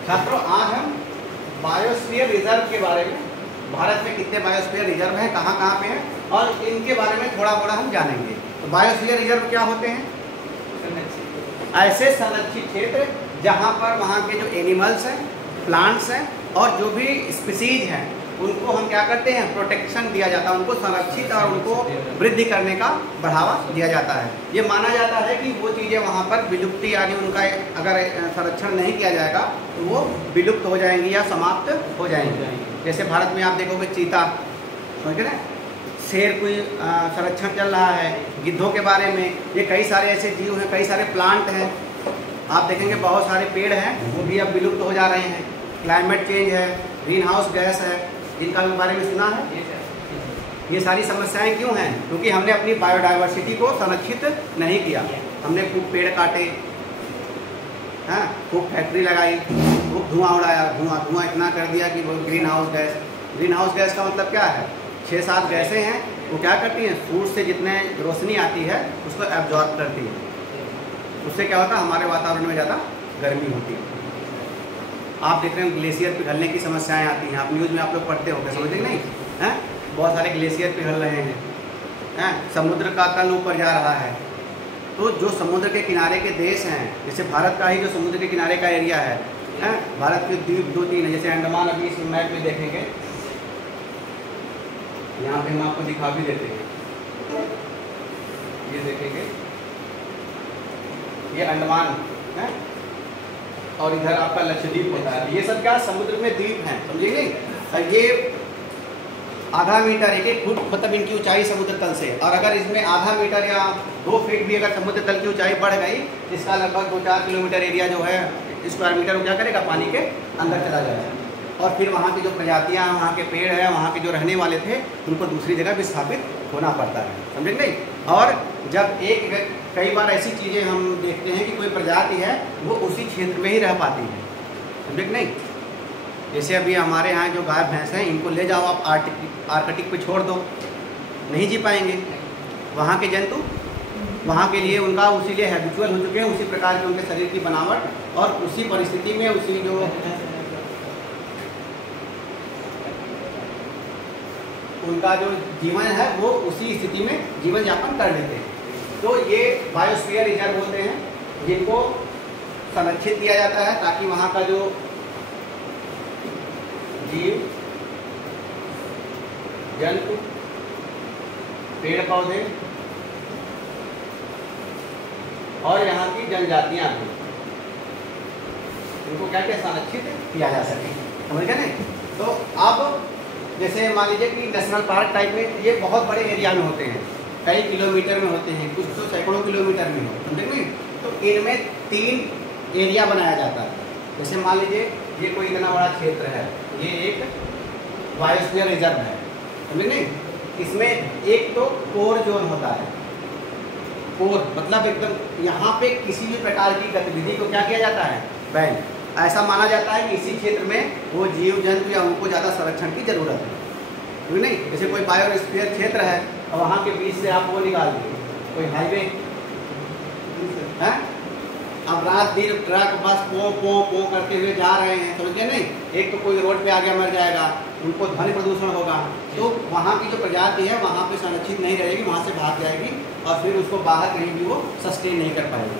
छात्रों, आज हम बायोस्फीयर रिजर्व के बारे में, भारत में कितने बायोस्फीयर रिजर्व हैं, कहाँ कहाँ पे हैं, और इनके बारे में थोड़ा थोड़ा हम जानेंगे। तो बायोस्फीयर रिजर्व क्या होते हैं? ऐसे संरक्षित क्षेत्र जहाँ पर वहाँ के जो एनिमल्स हैं, प्लांट्स हैं और जो भी स्पीसीज हैं उनको हम क्या करते हैं, प्रोटेक्शन दिया जाता है, उनको संरक्षित और उनको वृद्धि करने का बढ़ावा दिया जाता है। ये माना जाता है कि वो चीज़ें वहाँ पर विलुप्ति यानी उनका अगर संरक्षण नहीं किया जाएगा तो वो विलुप्त हो जाएंगी या समाप्त हो जाएंगी। जैसे भारत में आप देखोगे चीता, समझ गए ना, शेर कोई संरक्षण चल रहा है, गिद्धों के बारे में, ये कई सारे ऐसे जीव हैं, कई सारे प्लांट हैं, आप देखेंगे बहुत सारे पेड़ हैं वो भी अब विलुप्त हो जा रहे हैं। क्लाइमेट चेंज है, ग्रीन हाउस गैस है, इनका बारे में सुना है। ये सारी समस्याएं क्यों हैं? क्योंकि हमने अपनी बायोडाइवर्सिटी को संरक्षित नहीं किया। हमने खूब पेड़ काटे, हाँ, खूब फैक्ट्री लगाई, खूब धुआं उड़ाया, धुआं इतना कर दिया कि वो ग्रीन हाउस गैस का मतलब क्या है? 6-7 गैसें हैं, वो क्या करती हैं, सूरज से जितने रोशनी आती है उसको एब्जॉर्ब करती है। उससे क्या होता है, हमारे वातावरण में ज़्यादा गर्मी होती है। आप देख रहे हैं ग्लेशियर पिघलने की समस्याएं आती हैं, आप न्यूज़ में आप लोग पढ़ते होंगे, समझे कि नहीं हैं? बहुत सारे ग्लेशियर पिघल रहे हैं, समुद्र का तल ऊपर जा रहा है। तो जो समुद्र के किनारे के देश हैं, जैसे भारत का ही जो समुद्र के किनारे का एरिया है, भारत के द्वीप 2-3 है, जैसे अंडमान, अभी इस मैप में देखेंगे, यहाँ पे हम आपको दिखा भी देते हैं, ये देखेंगे, ये अंडमान है और इधर आपका लक्षद्वीप होता है। ये सब क्या समुद्र में द्वीप हैं, समझे नहीं? ये आधा मीटर 1-1 फुट मतलब इनकी ऊंचाई समुद्र तल से, और अगर इसमें आधा मीटर या 2 फीट भी अगर समुद्र तल की ऊंचाई बढ़ गई, इसका लगभग 2-4 किलोमीटर एरिया जो है स्क्वायर मीटर वो क्या करेगा, पानी के अंदर चला जाएगा। और फिर वहाँ की जो प्रजातियाँ, वहाँ के पेड़ हैं, वहाँ के जो रहने वाले थे, उनको दूसरी जगह विस्थापित होना पड़ता है, समझे नहीं? और जब कई बार ऐसी चीज़ें हम देखते हैं कि कोई प्रजाति है वो उसी क्षेत्र में ही रह पाती है, समझे नहीं? जैसे अभी हमारे यहाँ जो गाय भैंस हैं, इनको ले जाओ आप आर्कटिक पे छोड़ दो, नहीं जी पाएंगे। वहाँ के जंतु वहाँ के लिए उनका उसी लिए हैबिचुअल हो चुके हैं, उसी प्रकार के उनके शरीर की बनावट और उसी परिस्थिति में उसी जो उनका जो जीवन है वो उसी स्थिति में जीवन यापन कर लेते हैं। तो ये बायोस्फीयर रिजर्व होते हैं जिनको संरक्षित किया जाता है ताकि वहाँ का जो जीव जंतु, पेड़ पौधे और यहाँ की जनजातियाँ भी, इनको क्या क्या संरक्षित किया जा सके, समझ गए नहीं? तो अब जैसे मान लीजिए कि नेशनल पार्क टाइप में ये बहुत बड़े एरिया में होते हैं, कई किलोमीटर में होते हैं, कुछ तो सैकड़ों किलोमीटर में हो, समझे नहीं? तो इनमें 3 एरिया बनाया जाता है। जैसे मान लीजिए ये कोई इतना बड़ा क्षेत्र है, ये एक बायोस्फीयर रिजर्व है, समझे नहीं? इसमें एक तो कोर जोन होता है, कोर मतलब एकदम यहाँ पे किसी भी प्रकार की गतिविधि को क्या किया जाता है, बैन। ऐसा माना जाता है कि इसी क्षेत्र में वो जीव जंतु या उनको ज़्यादा संरक्षण की जरूरत है, ठीक नहीं? जैसे कोई बायोस्फीयर क्षेत्र है और वहाँ के बीच से आप वो निकाल दिए कोई हाईवे है, अब रात दिन ट्रक बस पो करते हुए जा रहे हैं, समझिए नहीं? एक तो कोई रोड पे आ गया मर जाएगा, उनको ध्वनि प्रदूषण होगा, तो वहाँ की जो प्रजाति है वहाँ पे संरक्षित नहीं रहेगी, वहाँ से भाग जाएगी और फिर उसको बाहर कहीं भी वो सस्टेन नहीं कर पाएगी।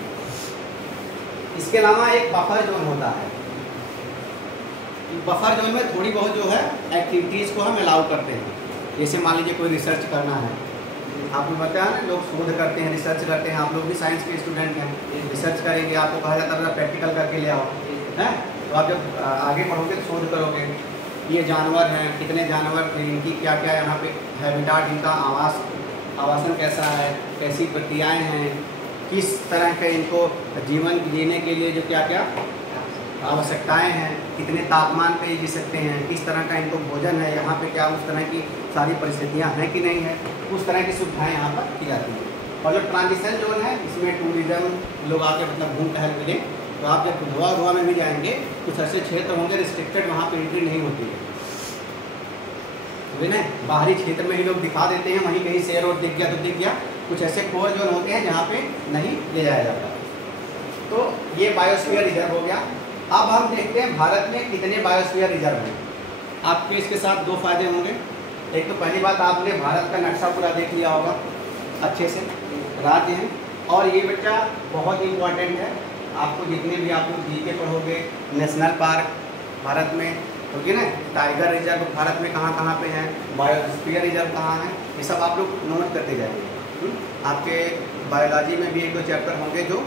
इसके अलावा एक बफर जोन होता है। बफर जोन में थोड़ी बहुत जो है एक्टिविटीज़ को हम अलाउ करते हैं। जैसे मान लीजिए कोई रिसर्च करना है, आपको पता है ना, लोग शोध करते हैं, रिसर्च करते हैं, आप लोग भी साइंस के स्टूडेंट हैं, रिसर्च करेंगे, आपको कहा जाता है प्रैक्टिकल करके ले आओ, हैं? तो आप जब आगे पढ़ोगे तो शोध करोगे, ये जानवर हैं, कितने जानवर, इनकी क्या क्या यहाँ पे हैबिटाट, इनका आवासन कैसा है, कैसी प्रक्रियाएँ हैं, किस तरह के इनको जीवन जीने के लिए जो क्या क्या आवश्यकताएं हैं, कितने तापमान पे जी सकते हैं, किस तरह का इनको भोजन है, यहाँ पे क्या उस तरह की सारी परिस्थितियाँ हैं कि नहीं है, उस तरह की सुविधाएं यहाँ पर की जाती हैं। और जो ट्रांजिशन जोन है, इसमें टूरिज्म लोग आके मतलब घूम टहल मिले, तो आप जब धुआं में भी जाएंगे कुछ ऐसे क्षेत्र होंगे रिस्ट्रिक्टेड, वहाँ पर एंट्री नहीं होती है, ना? बाहरी क्षेत्र में ही लोग दिखा देते हैं, वहीं कहीं शेर और दिख गया तो दिख गया, कुछ ऐसे कोर जोन होते हैं जहाँ पे नहीं ले जाया जाता। तो ये बायोस्फीयर रिजर्व हो गया। अब हम देखते हैं भारत में कितने बायोस्फीयर रिजर्व हैं। आपके इसके साथ दो फायदे होंगे। एक तो पहली बात, आपने भारत का नक्शा पूरा देख लिया होगा अच्छे से, राज्य हैं। और ये बच्चा बहुत इम्पॉर्टेंट है, आपको जितने भी आप लोग जीके पढ़ोगे, नेशनल पार्क भारत में होगी ना, टाइगर रिजर्व भारत में कहाँ कहाँ पे हैं, बायोस्फीयर रिजर्व कहाँ है, ये सब आप लोग नोट करते जाएंगे। आपके बायोलॉजी में भी एक दो चैप्टर होंगे जो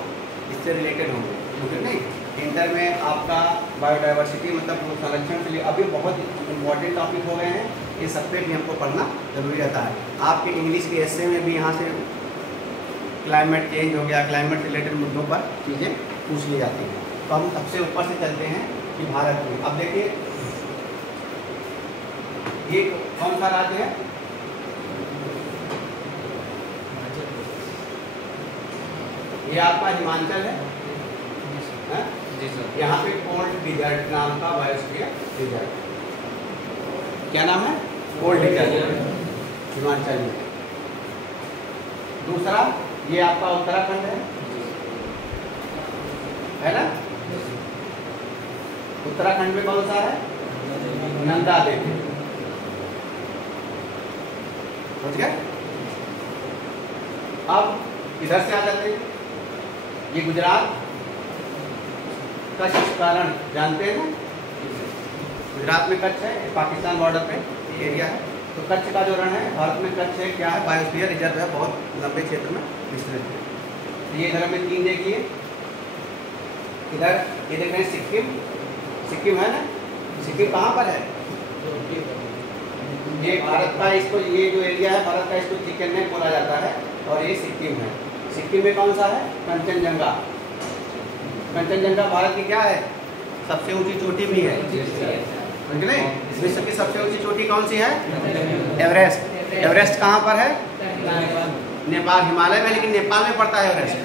इससे रिलेटेड होंगे, ठीक है नहीं। इंटर में आपका बायोडाइवर्सिटी मतलब संरक्षण के लिए अभी बहुत इंपॉर्टेंट टॉपिक हो गए हैं, ये सब पे भी हमको पढ़ना जरूरी रहता है। आपके इंग्लिश के एस्से में भी यहाँ से क्लाइमेट चेंज हो गया, क्लाइमेट रिलेटेड मुद्दों पर चीज़ें पूछ ली जाती हैं। तो हम सबसे ऊपर से चलते हैं कि भारत में, अब देखिए ये कौन सा राज्य है, ये आपका हिमाचल है, जी सर। यहाँ पे कोल्ड डिजर्ट नाम का बायोस्फीयर रिजर्व, क्या नाम है, कोल्ड डिजर्ट, हिमाचल में। दूसरा ये आपका उत्तराखंड है ना, उत्तराखंड में कौन सा है, नंदा देवी, समझ गए। अब इधर से आ जाते हैं, ये गुजरात, कच्छ कारण जानते हैं ना, गुजरात में कच्छ है, पाकिस्तान बॉर्डर पे एरिया है। तो कच्छ का जो रण है भारत में, कच्छ है क्या है, बायोस्फीयर रिजर्व है, बहुत लंबे क्षेत्र में विस्तृत है। ये इधर में तीन देखिए, इधर ये देख रहे हैं सिक्किम, सिक्किम है ना, सिक्किम कहाँ पर है, ये भारत का, इसको ये जो एरिया है भारत का, इसको चिकन नेक बोला जाता है, और ये सिक्किम है। सिक्किम में कौन सा है, कंचनजंगा, कंचनजंगा भारत की क्या है, सबसे ऊंची चोटी भी है, समझ नहीं। विश्व की सबसे ऊंची चोटी कौन सी है, एवरेस्ट। एवरेस्ट कहाँ पर है, नेपाल, हिमालय में, लेकिन नेपाल में पड़ता है एवरेस्ट।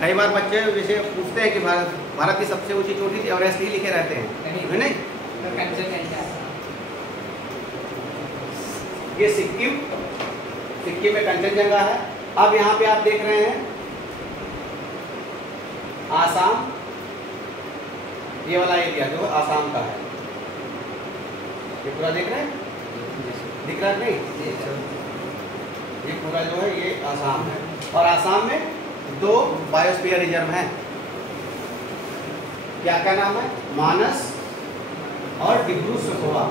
कई बार बच्चे विषय पूछते हैं कि भारत की सबसे ऊंची चोटी एवरेस्ट ही लिखे रहते हैं, नहीं। ये सिक्किम, सिक्किम में कंचनजंगा है। अब यहाँ पे आप देख रहे हैं आसाम, ये वाला एरिया जो आसाम का है, ये पूरा देख रहे हैं, दिख रहा है नहीं, ये पूरा जो है ये आसाम है। और आसाम में दो बायोस्फीयर रिजर्व हैं, क्या क्या नाम है, मानस और डिब्रू सखोवा।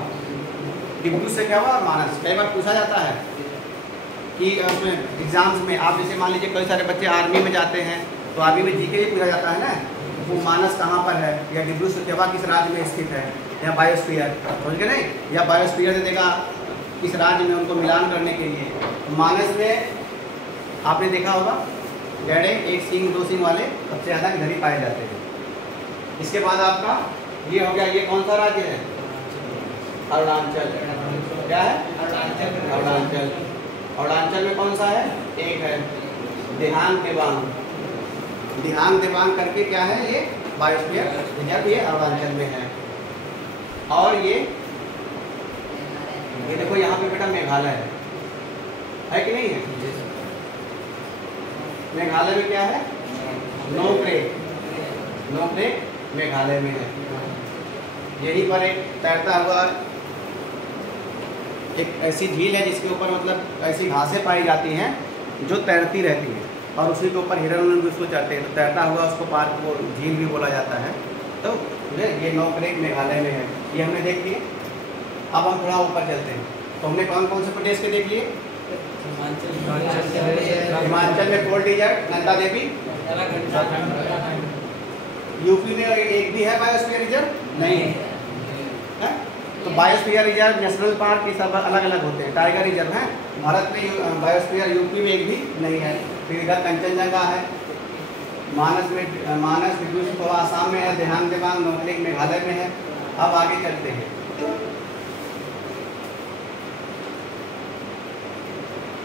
डिब्रू सखोवा और मानस, कई बार पूछा जाता है कि उसमें एग्जाम्स में, आप जैसे मान लीजिए कई सारे बच्चे आर्मी में जाते हैं, तो आर्मी में जीके भी पूछा जाता है ना, वो मानस कहाँ पर है, या डिब्रू सखोवा किस राज्य में स्थित है, या बायोस्फीयर, समझ गए नहीं, या बायोस्फीयर से देखा किस राज्य में, उनको मिलान करने के लिए। मानस में आपने देखा होगा गैंडे एक सींग दो सींग वाले सबसे ज़्यादा इधर ही पाए जाते हैं। इसके बाद आपका ये हो गया, ये कौन सा राज्य है, अरुणाचल, क्या है, अरुणाचल। अरुणाचल में कौन सा है, एक है देहांग देवांग, देहांग देवांग करके क्या है, ये बायोस्फीयर रिजर्व, ये अरुणाचल में है। और ये देखो यहाँ पे बेटा मेघालय है कि नहीं है, मेघालय में क्या है, नोक्रेक, नोक्रेक मेघालय में है। यहीं पर एक तैरता हुआ एक ऐसी झील है जिसके ऊपर मतलब ऐसी घासें पाई जाती हैं जो तैरती रहती हैं, और उसी के ऊपर हिरण भी उसको चढ़ते हैं, तो तैरता हुआ उसको पार्क, वो झील भी बोला जाता है। तो ये नोक्रेक मेघालय में है, ये हमने देख लिए। अब हम थोड़ा ऊपर चलते हैं, तो हमने कौन कौन से प्रदेश के देख लिए, हिमाचल में cold desert, Nanda Devi, UP में एक भी है बायोस्फीयर रिजर्व नहीं है। तो बायोस्फीयर रिजर्व, नेशनल पार्क, ये सब अलग अलग होते हैं। टाइगर रिजर्व है भारत में, बायोस्फीयर यूपी में एक भी नहीं है। फिर इधर कंचनजंगा है, मानस में, मानस डिब्रू सखोवा आसाम में है, देहांग देवांग नोक्रेक मेघालय में है। अब आगे चलते हैं,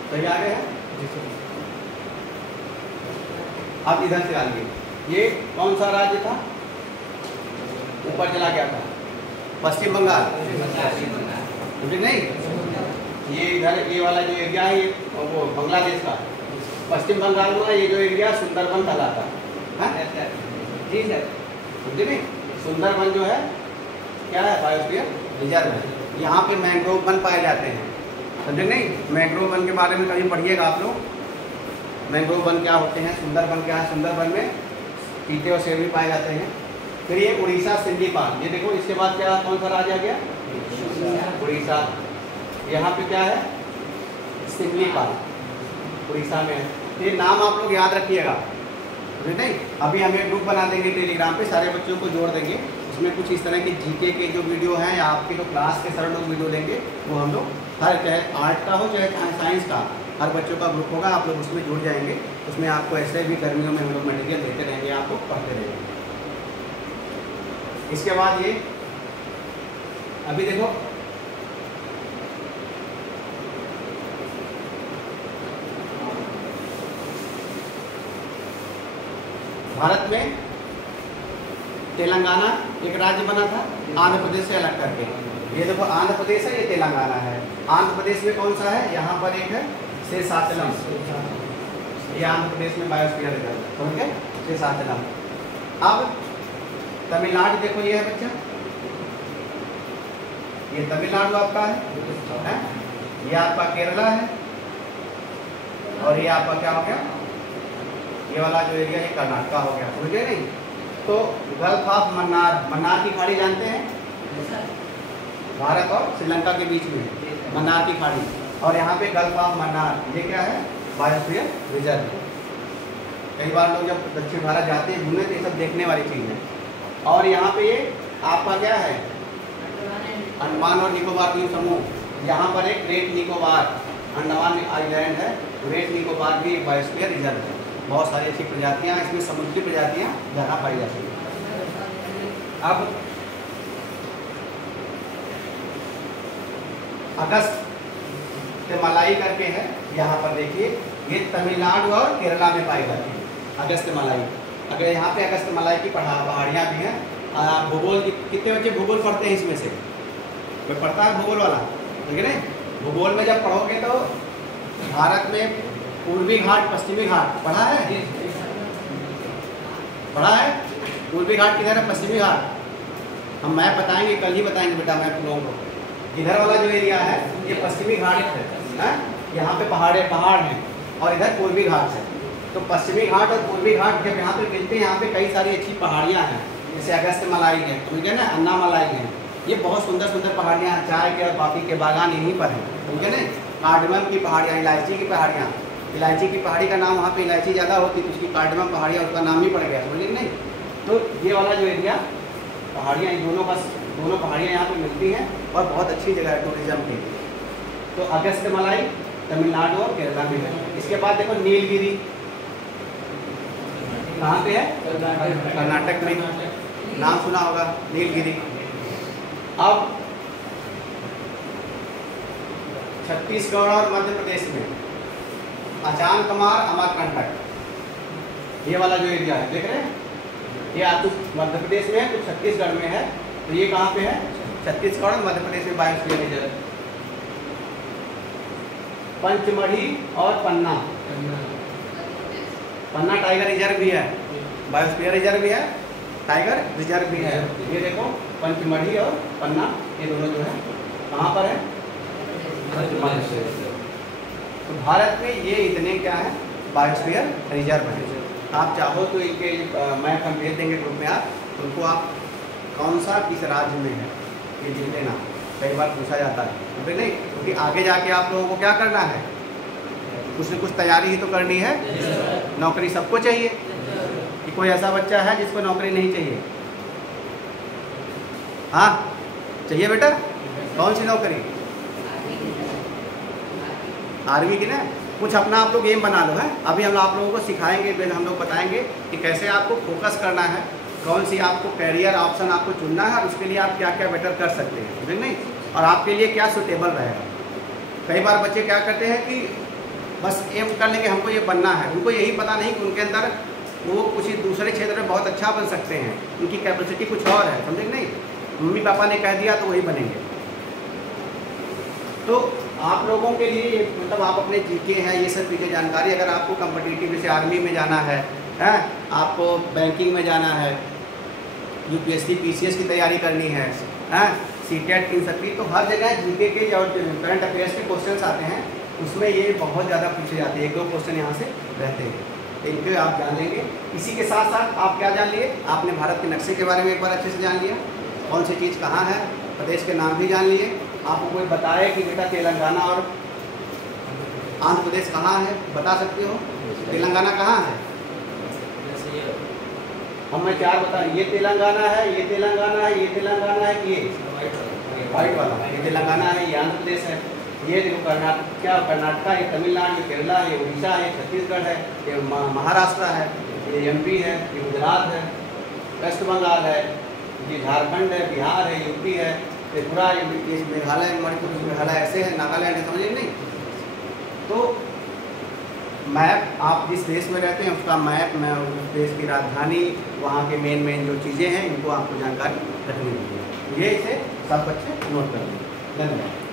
सही आगे है, अब इधर से आगे, ये कौन सा राज्य था, ऊपर चला गया था, पश्चिम बंगाल, ठीक नहीं। ये इधर ये वाला जो एरिया है ये वो बांग्लादेश का, पश्चिम बंगाल में ये जो एरिया सुंदरबन कहलाता है, जी सर, समझे नहीं, सुंदरबन जो है क्या है, बायोस्फीयर रिजर्व है। यहाँ पे मैंग्रोव वन पाए जाते हैं, समझे नहीं। मैंग्रोव वन के बारे में कभी पढ़िएगा आप लोग, मैंग्रोव वन क्या होते हैं, सुंदरबन क्या है। सुंदरबन में चीते और शेर भी पाए जाते हैं। फिर ये उड़ीसा सिमलीपाल, ये देखो इसके बाद क्या, कौन सा राज्य आ गया, उड़ीसा। यहाँ पे क्या है, सिमलीपाल, उड़ीसा में है। ये नाम आप लोग याद रखिएगा, समझे नहीं। अभी हम एक ग्रुप बना देंगे टेलीग्राम पे, सारे बच्चों को जोड़ देंगे, उसमें कुछ इस तरह के जीके के जो वीडियो हैं या आपके जो क्लास के सर लोग वीडियो लेंगे, वो हम लोग हर, चाहे आर्ट का हो चाहे साइंस का, हर बच्चों का ग्रुप होगा, आप लोग उसमें जुड़ जाएंगे। उसमें आपको ऐसे भी गर्मियों में हम लोग मटेरियल देते रहेंगे, आपको पढ़ते रहेंगे। इसके बाद ये अभी देखो, भारत में तेलंगाना एक राज्य बना था आंध्र प्रदेश से अलग करके। ये देखो आंध्र प्रदेश है, ये तेलंगाना है। आंध्र प्रदेश में कौन सा है, यहाँ पर एक है शेषाचलम, ये आंध्र प्रदेश में बायोस्फीयर रिजर्व, समझ गए, शेषाचलम। अब तमिलनाडु देखो, ये है बच्चा, ये तमिलनाडु आपका है? ये आपका केरला है, और ये आपका क्या हो गया, ये वाला जो एरिया ये कर्नाटका हो गया, समझ गए नहीं। तो गल्फ ऑफ मन्नार, मन्नार की खाड़ी जानते हैं, भारत और श्रीलंका के बीच में मन्नार की खाड़ी, और यहाँ पे गल्फ ऑफ मन्नार, ये क्या है, बायोस्फीयर रिजर्व। कई बार लोग जब दक्षिण भारत जाते हैं घूमने तो ये सब देखने वाली चीज़ है। और यहाँ पे ये आपका क्या है, अंडमान और निकोबार द्वीप समूह, यहाँ पर एक ग्रेट निकोबार अंडमान आइलैंड है, ग्रेट निकोबार भी एक बायोस्फीयर रिजर्व है। बहुत सारी अच्छी प्रजातियाँ, इसमें समुद्री प्रजातियाँ ज़्यादा पाई जाती हैं। अब अगस्त्यमालाई करके है, यहाँ पर देखिए, ये तमिलनाडु और केरला में पाई जाती है अगस्त्यमालाई। अगर यहाँ पे अगस्त्यमालाई की पहाड़ियाँ भी हैं। भूगोल कितने बच्चे भूगोल पढ़ते हैं इसमें से, कोई पढ़ता है भूगोल वाला, ठीक है ना। भूगोल में जब पढ़ोगे तो भारत में पूर्वी घाट पश्चिमी घाट पढ़ा है, पढ़ा है, पूर्वी घाट किधर है, पश्चिमी घाट। हम मैप बताएंगे, कल ही बताएंगे बेटा मैप लोगों को। इधर वाला जो एरिया है ये पश्चिमी घाट है, यहाँ पे पहाड़ हैं, और इधर पूर्वी घाट है। तो पश्चिमी घाट और पूर्वी घाट जब यहाँ पे मिलते हैं, यहाँ पे कई सारी अच्छी पहाड़ियाँ हैं, जैसे अगस्त्यमालाई है, ठीक है ना, अन्नामलाई है। ये बहुत सुंदर सुंदर पहाड़ियाँ, चाय के और कॉफ़ी के बागान यहीं पर हैं, ठीक है ना। कार्डमम की पहाड़ियाँ, इलायची की पहाड़ियाँ, इलायची की पहाड़ी का नाम, वहाँ पे इलायची ज़्यादा होती है तो उसकी कार्डमम पहाड़ियाँ, उसका नाम ही पड़ गया, समझे नहीं। तो ये वाला जो एरिया पहाड़ियाँ, दोनों पहाड़ियाँ यहाँ पे मिलती हैं और बहुत अच्छी जगह है टूरिज्म के लिए। तो अगस्त्यमालाई तमिलनाडु और केरला में है। इसके बाद देखो नीलगिरी, कहाँ पे है, कर्नाटक में, नाम सुना होगा नीलगिरी। अब छत्तीसगढ़ और मध्य प्रदेश में अचानकमार अमरकंटक, ये वाला जो एरिया है देख रहे हैं, ये आपको मध्य प्रदेश में है, कुछ छत्तीसगढ़ में है। तो ये कहाँ पे है, छत्तीसगढ़ और मध्य प्रदेश में बायोस्फीयर रिजर्व। पंचमढ़ी और पन्ना, पन्ना टाइगर रिजर्व भी है, बायोस्फीयर रिजर्व भी है, टाइगर रिजर्व भी है। ये देखो पंचमढ़ी और पन्ना, ये दोनों जो है कहाँ पर है, तो भारत में ये इतने क्या है, बायोस्फीयर रिजर्व है। आप चाहो तो इनके मैप हम भेज देंगे ग्रुप में, आप उनको आप कौन सा किस राज्य में है ये लिख लेना, कई बार पूछा जाता है, ठीक नहीं। क्योंकि आगे जाके आप लोगों को क्या करना है, कुछ न कुछ तैयारी ही तो करनी है। नौकरी सबको चाहिए, कि कोई ऐसा बच्चा है जिसको नौकरी नहीं चाहिए, हाँ चाहिए बेटा, कौन सी नौकरी, आर्मी की ना। कुछ अपना आप लोग एम बना लो है। अभी हम आप लोगों को सिखाएंगे, हम लोग बताएंगे कि कैसे आपको फोकस करना है, कौन सी आपको कैरियर ऑप्शन आपको चुनना है और उसके लिए आप क्या क्या बेटर कर सकते हैं, ठीक नहीं, और आपके लिए क्या सूटेबल रहेगा। कई बार बच्चे क्या करते हैं कि बस एम कर लेंगे हमको ये बनना है, उनको यही पता नहीं कि उनके अंदर वो कुछ दूसरे क्षेत्र में बहुत अच्छा बन सकते हैं, उनकी कैपेसिटी कुछ और है, समझे नहीं। मम्मी पापा ने कह दिया तो वही बनेंगे। तो आप लोगों के लिए मतलब आप अपने जीके हैं, ये सब चीज़ें जानकारी, अगर आपको कम्पिटिटिव जैसे आर्मी में जाना है, आपको बैंकिंग में जाना है, यूपीएससी पीसीएस की तैयारी करनी है, सीटेट, इन सब की, तो हर जगह जीके के और करंट अफेयर्स के क्वेश्चंस आते हैं, उसमें ये बहुत ज़्यादा पूछे जाते हैं, 1-2 क्वेश्चन यहाँ से रहते हैं, इनको आप जान लेंगे। इसी के साथ साथ आप क्या जान लिए, आपने भारत के नक्शे के बारे में एक बार अच्छे से जान लिया, कौन सी चीज़ कहाँ है, प्रदेश के नाम भी जान लिए। आपको कोई बताए कि बेटा तेलंगाना और आंध्र प्रदेश कहाँ है, बता सकते हो? तेलंगाना कहाँ है? हम मैं 4 बता, ये तेलंगाना है, ये तेलंगाना है, ये तेलंगाना है, ये वाइट वाला ये तेलंगाना है, ये आंध्र प्रदेश है, ये देखो कर्नाटका, ये तमिलनाडु, ये केरला है, ये उड़ीसा है, छत्तीसगढ़ है, ये महाराष्ट्र है, ये एमपी है, ये गुजरात है, वेस्ट बंगाल है, ये झारखंड है, बिहार है, यूपी है, त्रिपुरा, ये मेघालय, मणिपुर, मेघालय ऐसे है, नागालैंड है, समझे नहीं? तो मैप, आप जिस देश में रहते हैं उसका मैप, मैं उस देश की राजधानी, वहाँ के मेन जो चीज़ें हैं, इनको आपको जानकारी रखनी होगी। ये इसे सब बच्चे नोट कर लेंगे। धन्यवाद।